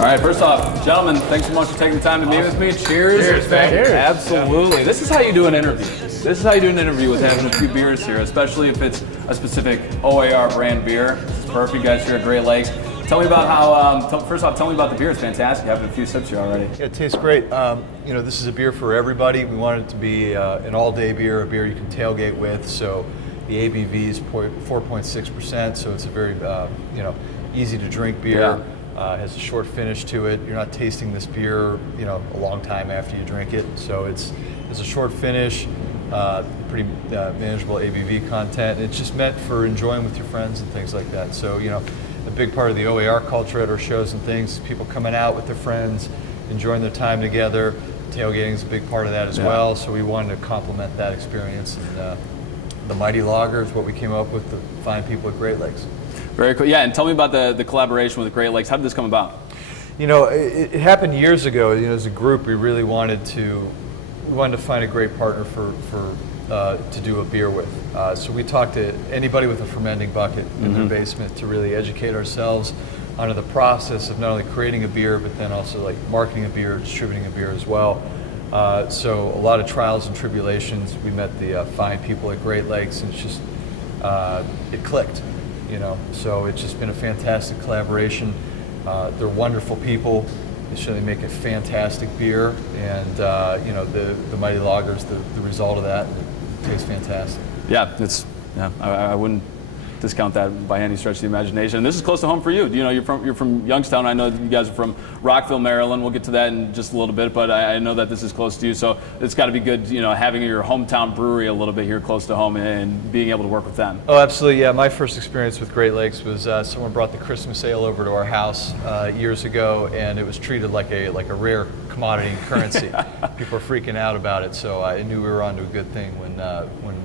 All right, first off, gentlemen, thanks so much for taking the time to meet with me. Cheers. Cheers, man. Cheers. Absolutely. This is how you do an interview. This is how you do an interview with having a few beers here, especially if it's a specific O.A.R. brand beer. This is perfect, guys, here at Great Lakes. Tell me about how, first off, tell me about the beer. It's fantastic. Having a few sips here already. Yeah, it tastes great. You know, this is a beer for everybody. We want it to be an all-day beer, a beer you can tailgate with. So the ABV is 4.6%, so it's a very, you know, easy to drink beer. Yeah. Has a short finish to it. You're not tasting this beer, you know, a long time after you drink it. So it's a short finish, pretty manageable ABV content. It's just meant for enjoying with your friends and things like that. So, you know, a big part of the O.A.R. culture at our shows and things, people coming out with their friends, enjoying their time together. Tailgating is a big part of that as well. So we wanted to complement that experience. And the Mighty Lager is what we came up with to find people at Great Lakes. Very cool. Yeah, and tell me about the collaboration with Great Lakes. How did this come about? You know, it happened years ago. You know, as a group, we really wanted to find a great partner to do a beer with. So we talked to anybody with a fermenting bucket in their basement to really educate ourselves onto the process of not only creating a beer, but then also like marketing a beer, distributing a beer as well. So a lot of trials and tribulations. We met the fine people at Great Lakes, and it's just it clicked. You know, so it's just been a fantastic collaboration. They're wonderful people. They make a fantastic beer, and you know, the Mighty Lager is the result of that. It tastes fantastic. Yeah, I wouldn't discount that by any stretch of the imagination. And this is close to home for you. You know, you're from Youngstown. I know you guys are from Rockville, Maryland. We'll get to that in just a little bit, but I know that this is close to you. So it's got to be good, you know, having your hometown brewery a little bit here close to home and being able to work with them. Oh, absolutely. Yeah, my first experience with Great Lakes was someone brought the Christmas ale over to our house years ago, and it was treated like a rare commodity and currency. People were freaking out about it, so I knew we were onto a good thing when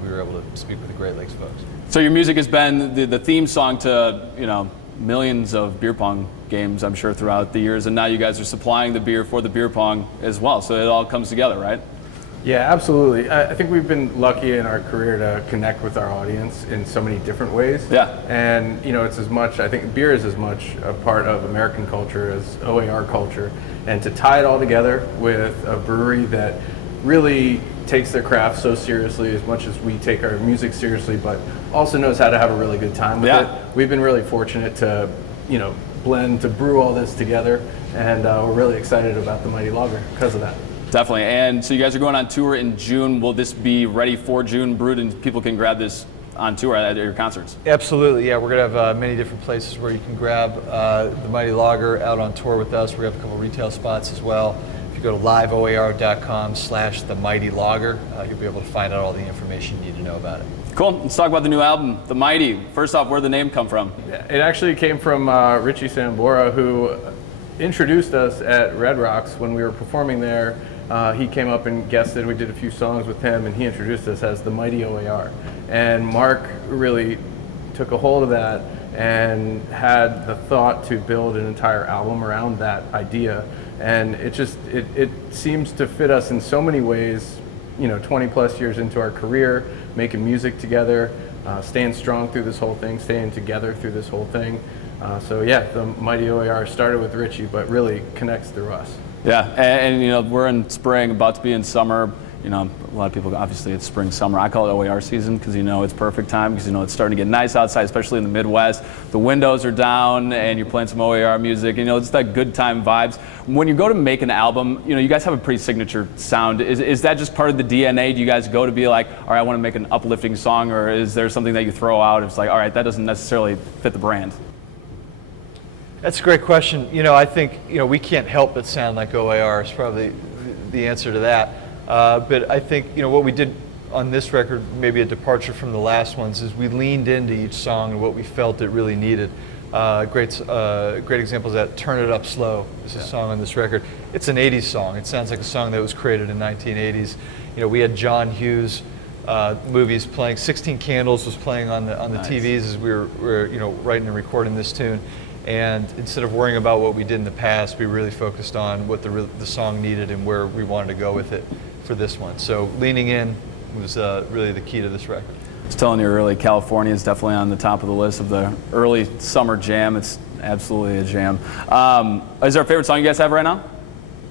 we were able to speak with the Great Lakes folks. So your music has been the theme song to, you know, millions of beer pong games, I'm sure, throughout the years, and now you guys are supplying the beer for the beer pong as well, so it all comes together, right? Yeah, absolutely. I think we've been lucky in our career to connect with our audience in so many different ways. Yeah. And, you know, it's as much, I think beer is as much a part of American culture as O.A.R. culture, and to tie it all together with a brewery that really takes their craft so seriously as much as we take our music seriously, but also knows how to have a really good time with it. We've been really fortunate to, you know, to brew all this together, and we're really excited about the Mighty Lager because of that. Definitely. And so you guys are going on tour in June. Will this be ready for June brewed, and people can grab this on tour at your concerts? Absolutely, yeah. We're going to have many different places where you can grab the Mighty Lager out on tour with us. We're going to have a couple retail spots as well. If you go to liveoar.com/themightylager, you'll be able to find out all the information you need to know about it. Cool. Let's talk about the new album, The Mighty. First off, where'd the name come from? It actually came from Richie Sambora, who introduced us at Red Rocks when we were performing there. He came up and guested. We did a few songs with him, and he introduced us as the Mighty O.A.R. And Mark really took a hold of that and had the thought to build an entire album around that idea. And it seems to fit us in so many ways, you know, 20 plus years into our career, making music together, staying strong through this whole thing, staying together through this whole thing. So yeah, the Mighty O.A.R. started with Richie, but really connects through us. Yeah, and you know, we're in spring, about to be in summer. You know, a lot of people, obviously it's spring, summer. I call it O.A.R. season because, you know, it's perfect time because, you know, it's starting to get nice outside, especially in the Midwest. The windows are down and you're playing some O.A.R. music. You know, it's that good time vibes. When you go to make an album, you know, you guys have a pretty signature sound. Is that just part of the DNA? Do you guys go to be like, all right, I want to make an uplifting song, or is there something that you throw out? It's like, all right, that doesn't necessarily fit the brand. That's a great question. You know, I think, you know, we can't help but sound like O.A.R. is probably the answer to that. But I think, you know, what we did on this record, maybe a departure from the last ones, is we leaned into each song and what we felt it really needed. Great example is that "Turn It Up Slow" is a song on this record. It's an 80s song. It sounds like a song that was created in 1980s. You know, we had John Hughes movies playing. 16 Candles was playing on the Nice. TVs as we were you know, writing and recording this tune. And instead of worrying about what we did in the past, we really focused on what the song needed and where we wanted to go with it for this one. So leaning in was really the key to this record. I was telling you early, California is definitely on the top of the list of the early summer jam. It's absolutely a jam. Is there a favorite song you guys have right now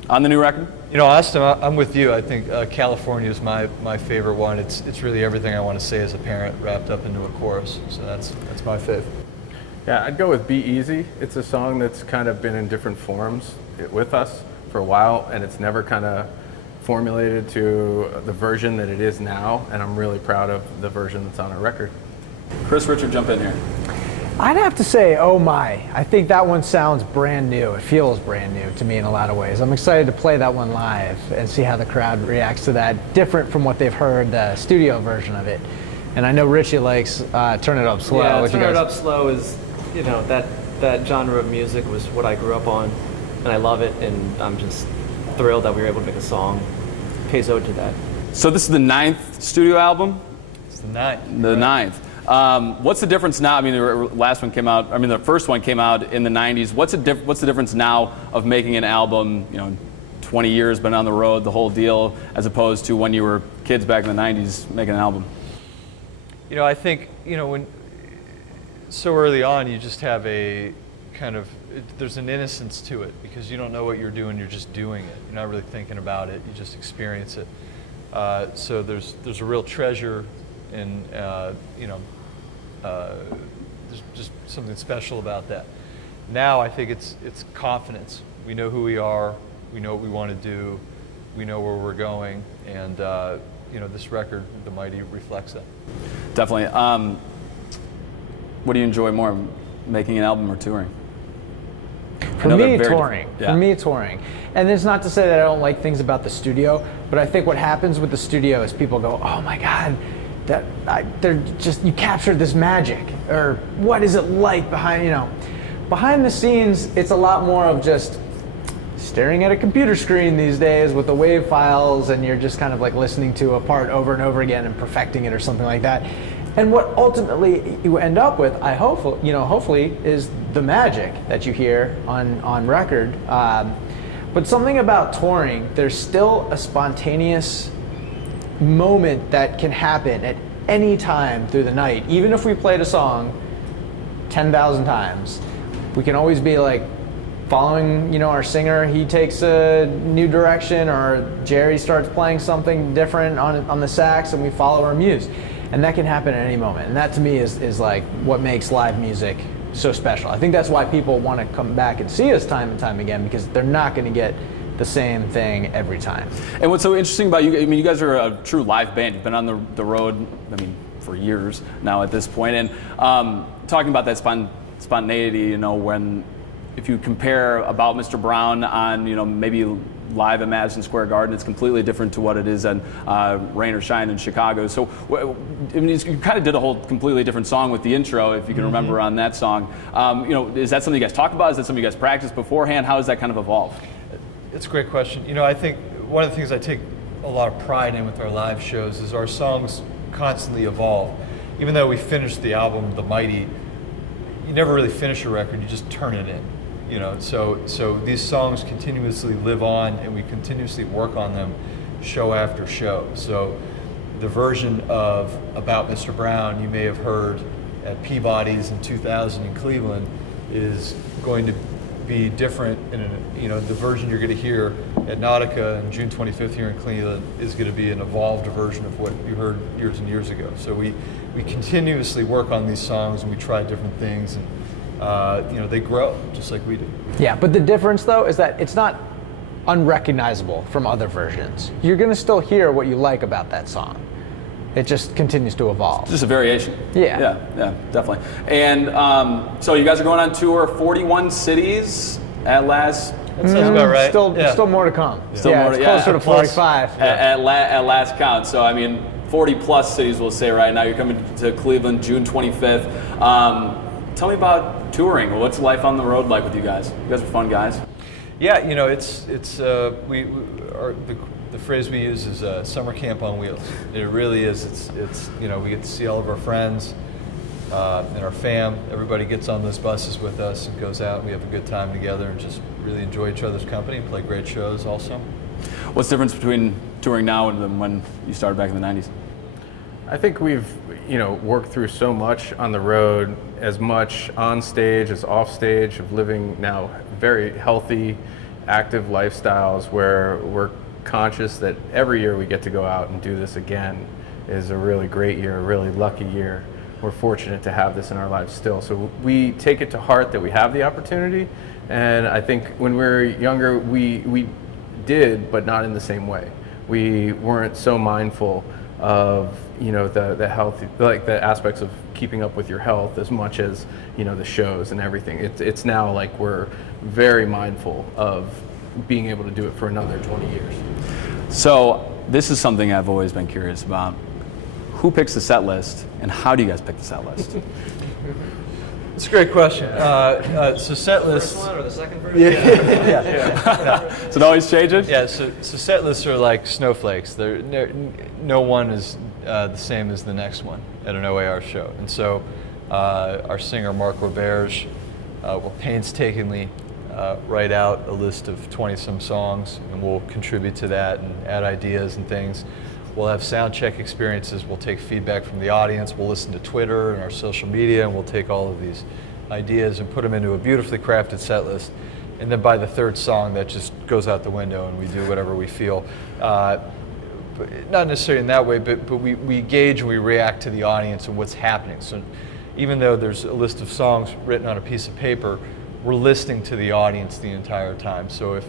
on the new record? You know, Austin, I'm with you. I think California is my favorite one. It's really everything I want to say as a parent wrapped up into a chorus. So that's my fave. Yeah, I'd go with Be Easy. It's a song that's kind of been in different forms with us for a while, and it's never kind of formulated to the version that it is now, and I'm really proud of the version that's on our record. Chris, Richard, jump in here. I'd have to say, oh my. I think that one sounds brand new. It feels brand new to me in a lot of ways. I'm excited to play that one live and see how the crowd reacts to that, different from what they've heard the studio version of it. And I know Richie likes Turn It Up Slow. Yeah, Turn It Up Slow is, you know, that genre of music was what I grew up on, and I love it, and I'm just thrilled that we were able to make a song pays ode to that. So this is the 9th studio album? It's the 9th. The 9th. What's the difference now? I mean, the first one came out in the 90s. What's the difference now of making an album, 20 years, been on the road, the whole deal, as opposed to when you were kids back in the 90s making an album? You know, I think, when so early on, you just have a kind of, there's an innocence to it because you don't know what you're doing, you're just doing it. You're not really thinking about it, you just experience it. So there's a real treasure in, there's just something special about that. Now I think it's confidence. We know who we are, we know what we want to do, we know where we're going, and this record, The Mighty, reflects that. Definitely. What do you enjoy more, making an album or touring? For me, touring. Yeah. For me, touring. And it's not to say that I don't like things about the studio, but I think what happens with the studio is people go, oh my God, you captured this magic. Or what is it like behind the scenes, it's a lot more of just staring at a computer screen these days with the WAV files, and you're just kind of like listening to a part over and over again and perfecting it or something like that. And what ultimately you end up with, hopefully, is the magic that you hear on record. But something about touring, there's still a spontaneous moment that can happen at any time through the night. Even if we played a song 10,000 times, we can always be like following, our singer, he takes a new direction, or Jerry starts playing something different on the sax, and we follow our muse. And that can happen at any moment. And that to me is like what makes live music so special. I think that's why people want to come back and see us time and time again, because they're not going to get the same thing every time. And what's so interesting about you, you guys are a true live band. You've been on the road, for years now at this point. And talking about that spontaneity, if you compare About Mr. Brown on, maybe live at Madison Square Garden, it's completely different to what it is on Rain or Shine in Chicago. So you kind of did a whole completely different song with the intro, if you can remember on that song. Is that something you guys talk about? Is that something you guys practice beforehand? How has that kind of evolved? It's a great question. I think one of the things I take a lot of pride in with our live shows is our songs constantly evolve. Even though we finished the album, The Mighty, you never really finish a record, you just turn it in. So these songs continuously live on, and we continuously work on them show after show. So the version of About Mr. Brown you may have heard at Peabody's in 2000 in Cleveland is going to be different, the version you're going to hear at Nautica on June 25th here in Cleveland is going to be an evolved version of what you heard years and years ago. So we continuously work on these songs, and we try different things, and they grow just like we do. Yeah, but the difference though is that it's not unrecognizable from other versions. You're going to still hear what you like about that song. It just continues to evolve. It's just a variation. Yeah. Yeah, definitely. And so you guys are going on tour, 41 cities at last. That sounds about right. Still more to come. Yeah. It's closer to 45. At last count. So 40 plus cities, we'll say right now. You're coming to Cleveland June 25th. Tell me about touring. What's life on the road like with you guys? You guys are fun guys. Yeah, the phrase we use is summer camp on wheels. It really is. It's we get to see all of our friends and our fam. Everybody gets on those buses with us and goes out. And we have a good time together and just really enjoy each other's company and play great shows all summer. What's the difference between touring now and when you started back in the 90s? I think we've, worked through so much on the road, as much on stage as off stage, of living now very healthy, active lifestyles where we're conscious that every year we get to go out and do this again is a really great year, a really lucky year. We're fortunate to have this in our lives still. So we take it to heart that we have the opportunity. And I think when we were younger, we did, but not in the same way. We weren't so mindful of the healthy, like the aspects of keeping up with your health as much as the shows and everything. It's now like we're very mindful of being able to do it for another 20 years. So this is something I've always been curious about. Who picks the set list, and how do you guys pick the set list? It's a great question. So set lists. First one or the second verse? So it always changes? Yeah. So set lists are like snowflakes. No one is the same as the next one at an O.A.R. show. And so our singer Mark Roberge will painstakingly write out a list of 20-some songs, and we'll contribute to that and add ideas and things. We'll have sound check experiences. We'll take feedback from the audience. We'll listen to Twitter and our social media, and we'll take all of these ideas and put them into a beautifully crafted set list. And then by the third song, that just goes out the window, and we do whatever we feel. But not necessarily in that way, but we gauge and we react to the audience and what's happening. So even though there's a list of songs written on a piece of paper, we're listening to the audience the entire time. So if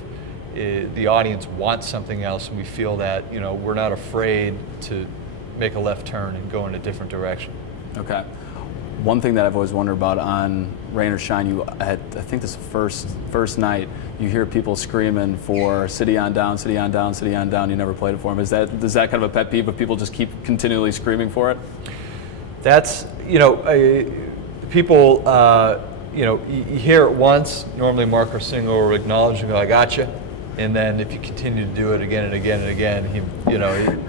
the audience wants something else, and we feel that we're not afraid to make a left turn and go in a different direction. Okay. One thing that I've always wondered about on Rain or Shine, I think this first night, you hear people screaming for City on Down, City on Down, City on Down. You never played it for them. Is that kind of a pet peeve if people just keep continually screaming for it? That's people. You hear it once. Normally, Mark or singer will acknowledge and go, "I got you." And then if you continue to do it again and again and again,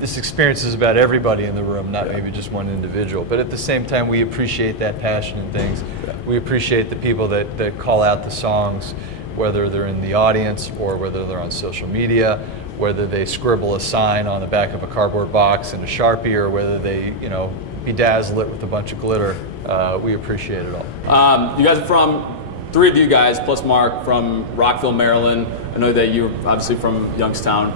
this experience is about everybody in the room, not maybe just one individual. But at the same time, we appreciate that passion and things. We appreciate the people that call out the songs, whether they're in the audience or whether they're on social media, whether they scribble a sign on the back of a cardboard box in a Sharpie, or whether they, bedazzle it with a bunch of glitter. We appreciate it all. You guys are from, three of you guys, plus Mark, from Rockville, Maryland. I know that you're obviously from Youngstown.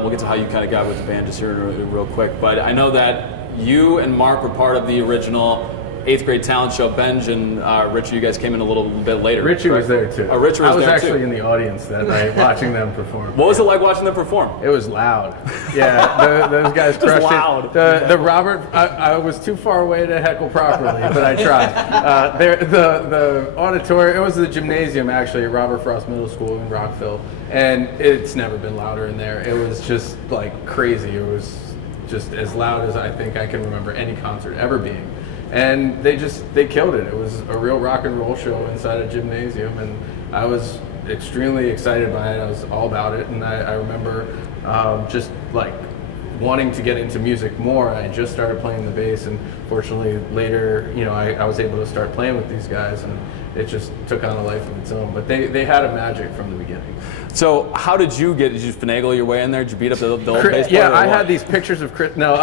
We'll get to how you kind of got with the band just here real quick. But I know that you and Mark were part of the original 8th grade talent show. Benj and Richie, you guys came in a little bit later. Richie was there too. Oh, Richie was there too. I was actually in the audience that night watching them perform. What was it like watching them perform? It was loud. Yeah, those guys crushed loud. it. The Robert, I was too far away to heckle properly, but I tried. The auditorium, it was the gymnasium actually at Robert Frost Middle School in Rockville, and it's never been louder in there. It was just like crazy. It was just as loud as I think I can remember any concert ever being. And they killed it. It was a real rock and roll show inside a gymnasium, and I was extremely excited by it. I was all about it, and I remember just like wanting to get into music more. I just started playing the bass, and fortunately later, I was able to start playing with these guys, and it just took on a life of its own. But they had a magic from the beginning. So how did you finagle your way in there? Did you beat up the old bass player? Yeah, I had these pictures of Chris. No,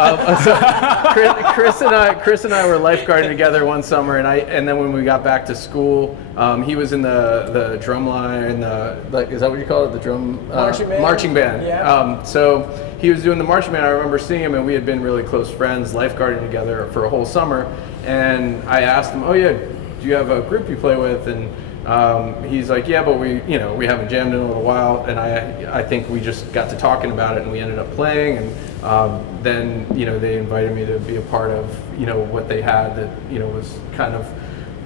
Chris and I were lifeguarding together one summer, and then when we got back to school, he was in the drum line, is that what you call it? The drum marching band. Yeah. So he was doing the marching band. I remember seeing him, and we had been really close friends, lifeguarding together for a whole summer. And I asked him, "Oh yeah, do you have a group you play with?" And he's like, "Yeah, but we haven't jammed in a little while." And I think we just got to talking about it, and we ended up playing. And then they invited me to be a part of what they had that was kind of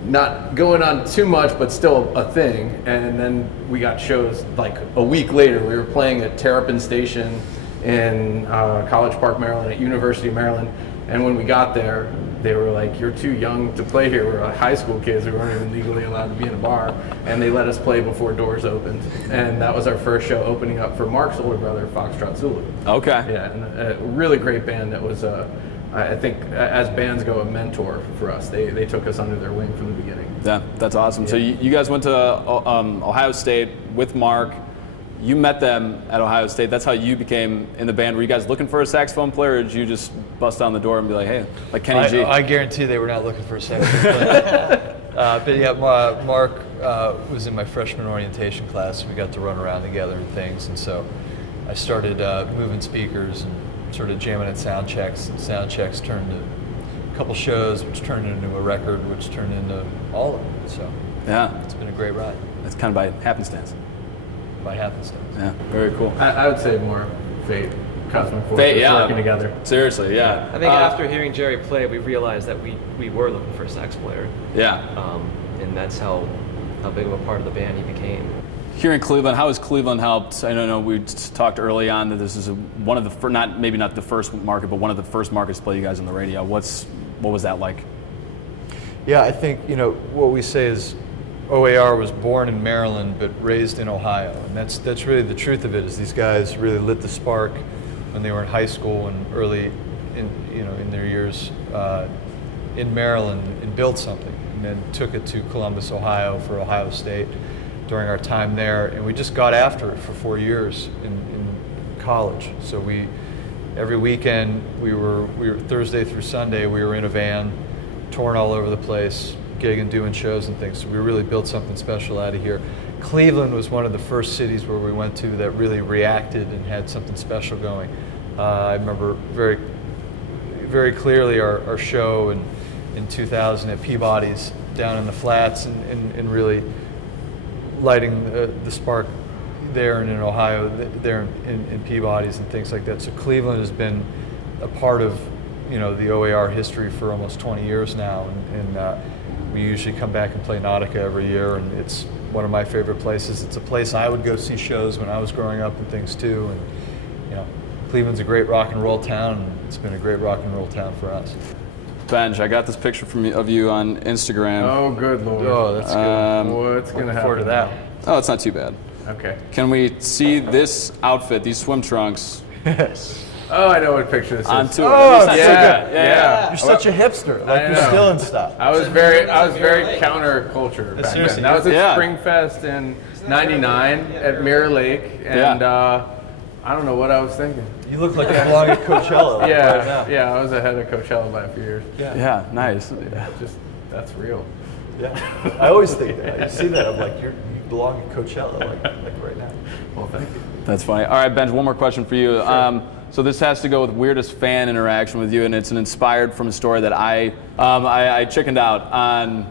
not going on too much, but still a thing. And then we got shows like a week later. We were playing at Terrapin Station in College Park, Maryland, at University of Maryland. And when we got there, they were like, "You're too young to play here." We were like high school kids. We weren't even legally allowed to be in a bar. And they let us play before doors opened. And that was our first show, opening up for Mark's older brother, Foxtrot Zulu. Okay. Yeah, and a really great band that was, I think, as bands go, a mentor for us. They took us under their wing from the beginning. Yeah, that's awesome. Yeah. So you guys went to Ohio State with Mark. You met them at Ohio State. That's how you became in the band. Were you guys looking for a saxophone player, or did you just bust down the door and be like, hey, like Kenny G. I guarantee they were not looking for a second. But yeah, Mark was in my freshman orientation class. We got to run around together and things, and so I started moving speakers and sort of jamming at sound checks. And sound checks turned to a couple shows, which turned into a record, which turned into all of it. So yeah, it's been a great ride. It's kind of by happenstance. By happenstance. Yeah, very cool. I would say more fate, cosmic forces Fate, yeah. working together. Seriously, yeah. I think after hearing Jerry play, we realized that we were looking for a sax player. Yeah. And that's how big of a part of the band he became. Here in Cleveland, how has Cleveland helped? I don't know, we talked early on that this is one of the, maybe not the first market, but one of the first markets to play you guys on the radio. What was that like? Yeah, I think, what we say is O.A.R. was born in Maryland but raised in Ohio. And that's really the truth of it, is these guys really lit the spark when they were in high school and early in their years in Maryland and built something. And then took it to Columbus, Ohio for Ohio State during our time there, and we just got after it for 4 years in college. So every weekend we were Thursday through Sunday we were in a van, touring all over the place, gigging, doing shows and things. So we really built something special out of here. Cleveland was one of the first cities where we went to that really reacted and had something special going. I remember very, very clearly our show in 2000 at Peabody's down in the flats and really lighting the spark there and in Ohio, there in Peabody's and things like that. So Cleveland has been a part of the O.A.R. history for almost 20 years now, and we usually come back and play Nautica every year, and it's one of my favorite places. It's a place I would go see shows when I was growing up and things too, and Cleveland's a great rock and roll town, and it's been a great rock and roll town for us. Benj, I got this picture of you on Instagram. Oh, good Lord. Oh, that's good. What's going to happen? Forward to that. Oh, it's not too bad. Okay. Can we see this outfit, these swim trunks? Yes. Oh, I know what picture this is. On tour. Oh, It's not yeah, too bad. yeah. You're such a hipster. Like, I you're know. still in stuff. I was very counterculture back seriously, then. That was at yeah. Springfest in '99 at Mirror Lake, and I don't know what I was thinking. You look like you belong at Coachella. Like, Yeah, right now. yeah, I was ahead of Coachella by a few years. Yeah, nice. That's real. Yeah. I always think that. You see that, I'm like, you belong at Coachella, like right now. Well, thank you. That's funny. All right, Benj, one more question for you. Sure. So this has to go with weirdest fan interaction with you, and it's inspired from a story that I chickened out on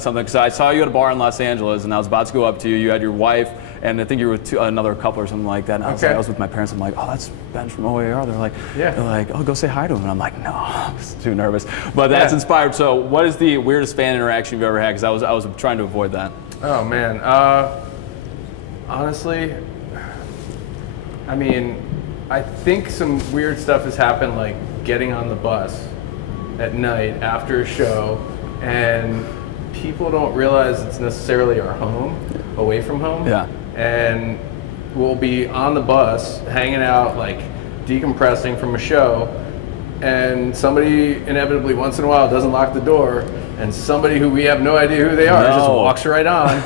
something, because I saw you at a bar in Los Angeles, and I was about to go up to you. You had your wife, and I think you were with another couple or something like that. And I was with my parents. I'm like, oh, that's Benj from O.A.R. They're like, oh, go say hi to him. And I'm like, no, I'm just too nervous. But that's inspired. So what is the weirdest fan interaction you've ever had? Because I was trying to avoid that. Oh man, honestly, I mean, I think some weird stuff has happened, like getting on the bus at night after a show, and people don't realize it's necessarily our home, away from home. Yeah. And we'll be on the bus, hanging out, like decompressing from a show, and somebody inevitably once in a while doesn't lock the door, and somebody who we have no idea who they are just walks right on.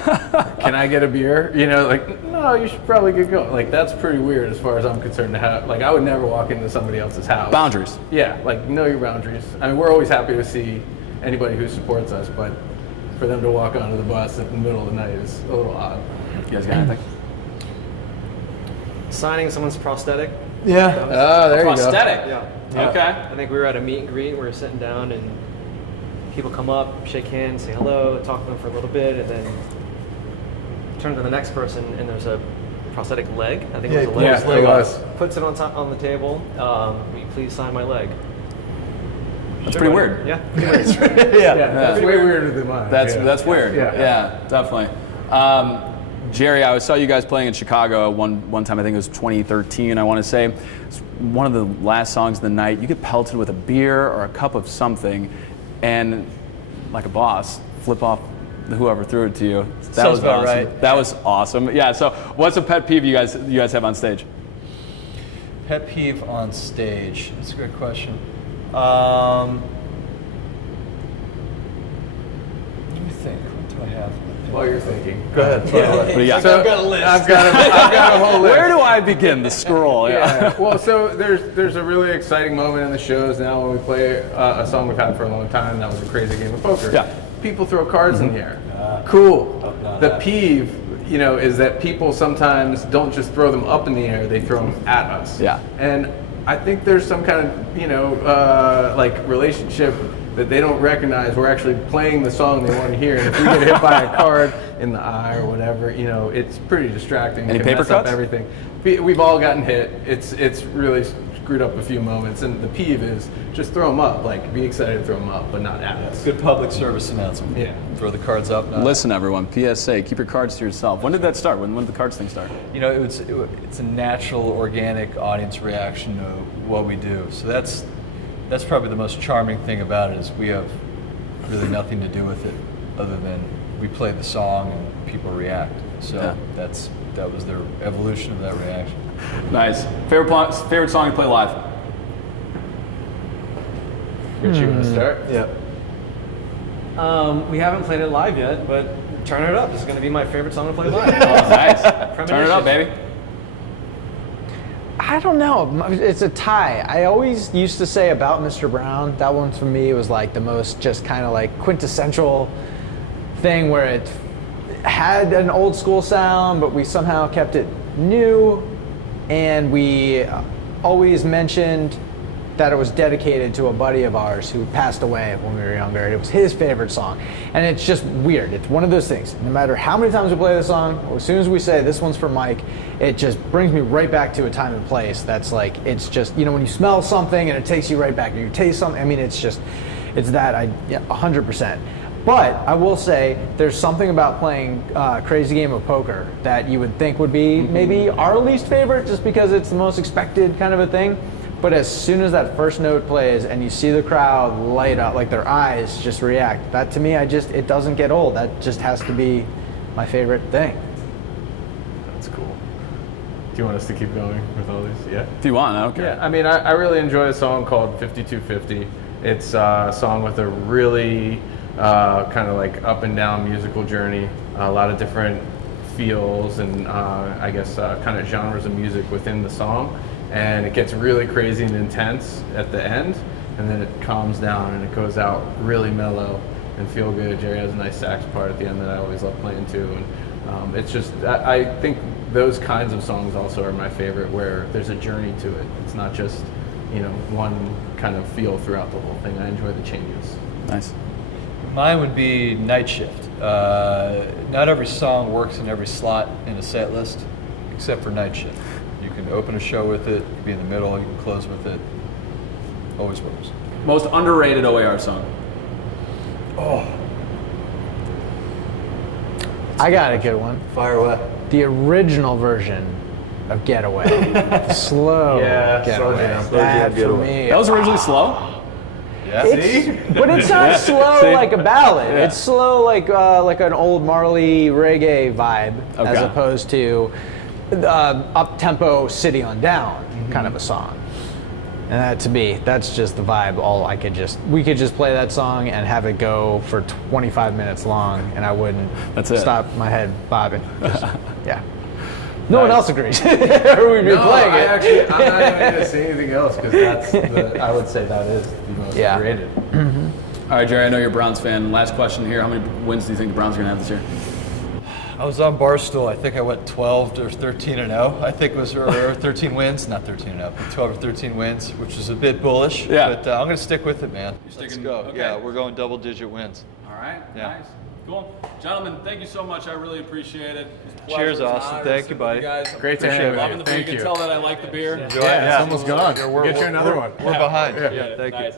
Can I get a beer? Like, no, you should probably get going. Like, that's pretty weird as far as I'm concerned. Like, I would never walk into somebody else's house. Boundaries. Yeah, like, know your boundaries. I mean, we're always happy to see anybody who supports us, but for them to walk onto the bus in the middle of the night is a little odd. You guys got anything? Signing someone's prosthetic. Yeah. Oh, there you go. Prosthetic. Yeah. Okay. I think we were at a meet and greet. We were sitting down, and people come up, shake hands, say hello, talk to them for a little bit, and then turn to the next person, and there's a prosthetic leg. I think it was a leg. Yeah, it was. Puts it on the table. Will you please sign my leg? That's pretty weird. Yeah. Yeah, that's way weirder than mine. That's weird. Yeah. Definitely. Jerry, I saw you guys playing in Chicago one time. I think it was 2013. I want to say it's one of the last songs of the night. You get pelted with a beer or a cup of something, and like a boss, flip off whoever threw it to you. That Sounds was about awesome. right. That was awesome. Yeah. So, what's a pet peeve you guys have on stage? Pet peeve on stage. That's a good question. Let me think. What do I have? while you're thinking. Go ahead. What do you got? So I've got a list. I've got a whole list. Where do I begin? The scroll. Yeah. Well, so there's a really exciting moment in the shows now when we play a song we've had for a long time. That was a crazy game of poker. Yeah. People throw cards in the air. Cool. The peeve, is that people sometimes don't just throw them up in the air; they throw them at us. Yeah. And I think there's some kind of like relationship that they don't recognize. We're actually playing the song they want to hear, and if we get hit by a card in the eye or whatever, it's pretty distracting. Any It can paper mess up cuts? everything. We've all gotten hit. It's really screwed up a few moments, and the peeve is just throw them up. Like, be excited to throw them up, but not at us. Good public service announcement. Yeah. Throw the cards up. Listen, everyone. PSA: keep your cards to yourself. When did that start? When did the cards thing start? It's a natural, organic audience reaction to what we do. So that's probably the most charming thing about it is we have really nothing to do with it other than we play the song and people react. So that was their evolution of that reaction. Nice. Favorite song to play live? Rich, you want to start? Yeah. We haven't played it live yet, but Turn It Up is going to be my favorite song to play live. Nice. Turn it up, baby. I don't know. It's a tie. I always used to say About Mr. Brown. That one for me was like the most just kind of like quintessential thing where it had an old school sound, but we somehow kept it new. And we always mentioned that it was dedicated to a buddy of ours who passed away when we were younger. It was his favorite song. And it's just weird. It's one of those things. No matter how many times we play the song, or as soon as we say this one's for Mike, it just brings me right back to a time and place that's like, it's just, when you smell something and it takes you right back, and you taste something, it's that, 100%. But I will say there's something about playing Crazy Game of Poker that you would think would be maybe our least favorite just because it's the most expected kind of a thing. But as soon as that first note plays and you see the crowd light up, like their eyes just react, that to me, it doesn't get old. That just has to be my favorite thing. That's cool. Do you want us to keep going with all these? Yeah. If you want, I don't care. Yeah, I really enjoy a song called 5250. It's a song with a really kind of like up and down musical journey, a lot of different feels and I guess kind of genres of music within the song. And it gets really crazy and intense at the end, and then it calms down and it goes out really mellow and feel good. Jerry has a nice sax part at the end that I always love playing too. And it's just, I think those kinds of songs also are my favorite, where there's a journey to it. It's not just, one kind of feel throughout the whole thing. I enjoy the changes. Nice. Mine would be Night Shift. Not every song works in every slot in a set list, except for Night Shift. You can open a show with it, you can be in the middle, you can close with it. Always works. Most underrated O.A.R. song? I got a good one. Fire away. The original version of Getaway. The slow Getaway. That for me. That was originally slow? Yeah. But it's not slow like a ballad. Yeah. It's slow like an old Marley reggae vibe, as Okay. opposed to up-tempo City on Down kind of a song. And that, to me, that's just the vibe. We could just play that song and have it go for 25 minutes long, and I wouldn't stop my head bobbing. Yeah. No one else agrees. Or we'd be playing it. I'm not even going to say anything else because I would say that is the most underrated. All right, Jerry, I know you're a Browns fan. Last question here. How many wins do you think the Browns are going to have this year? I was on Barstool. I think I went 12 or 13-0. I think it was or 13 wins, not 13-0, but 12 or 13 wins, which is a bit bullish. Yeah. But I'm going to stick with it, man. Let's go. Okay. Yeah, we're going double-digit wins. All right. Yeah. Nice. Cool. Gentlemen, thank you so much. I really appreciate it. Cheers, Austin. Thank you, buddy. Guys. Great to Appreciate have it. you. Loving the beer. You can tell that I like the beer. Enjoy it. Yeah, it's almost gone. We'll Get you another one. We're behind. Yeah. Yeah, thank you. Nice.